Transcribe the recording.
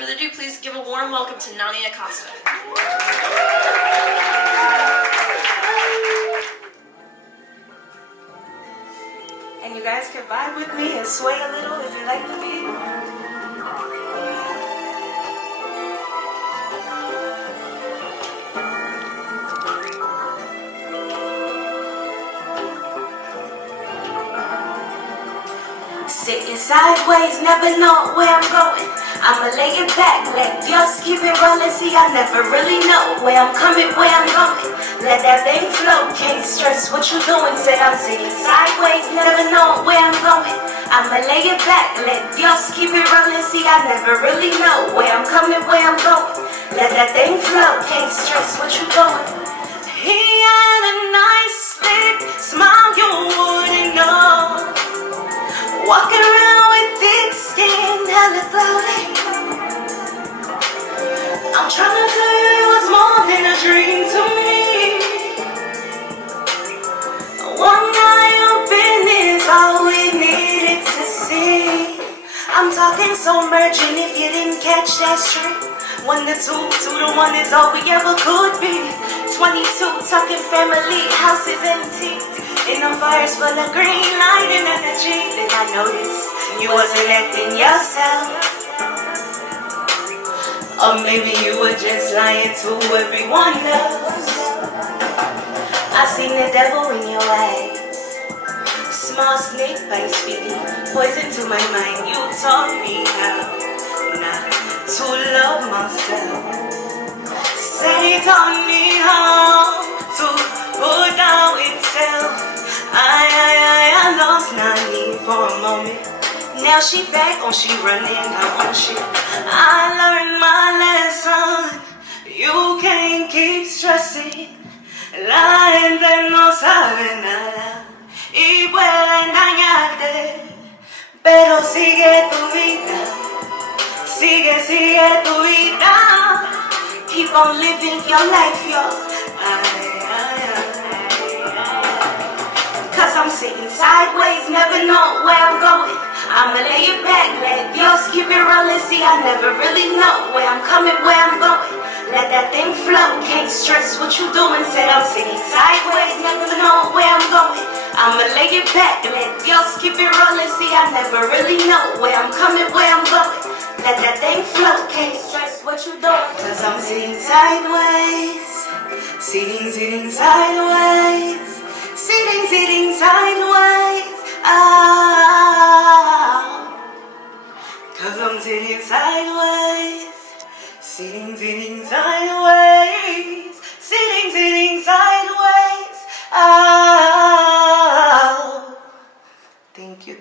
further ado, please give a warm welcome to Nanii Acosta. And you guys can vibe with me and sway a little if you like the beat. Sitting sideways, never know where I'm going. I'ma lay it back, let just keep it rolling. See, I never really know where I'm coming, where I'm going. Let that thing flow, can't stress what you doing. Said I'm sitting sideways, never know where I'm going. I'ma lay it back, let just keep it rolling. See, I never really know where I'm coming, where I'm going. Let that thing flow, can't stress what you doing. He had a nice slick smile, you wouldn't know. Walking around with thick skin, hella cloudy. I'm trying to tell you it was more than a dream to me. One night of business, all we needed to see. I'm talking submerging if you didn't catch that straight. 1 to 2, 2 to 1 is all we ever could be. 22, talking family, houses empty. In a forest full of green light and energy. Then I noticed you wasn't acting yourself. Or maybe you were just lying to everyone else. I seen the devil in your eyes. Small snake bites feeding poison to my mind. You taught me how not to love myself. Say taught me how to put down itself. I lost Nanii for a moment. Now she back on, she running her own shit. I learned my lesson. You can't keep stressing. La gente no sabe nada y puede engañarte, pero sigue tu vida. Sigue tu vida. Keep on living your life, yo. Cause I'm sitting sideways, never know where I'm going. I'ma lay it back, let yours keep it rolling. See, I never really know where I'm coming, where I'm going. Let that thing flow, can't stress what you doing. Said I'm sitting sideways, never know where I'm going. I'ma lay it back, let yours keep it rolling. See, I never really know where I'm coming, where I'm going. Let that thing flow, can't stress what you doing. Cause I'm sitting sideways, sitting sideways. Sitting sideways, cause I'm sitting sideways, sitting sideways, sitting sideways, Thank you.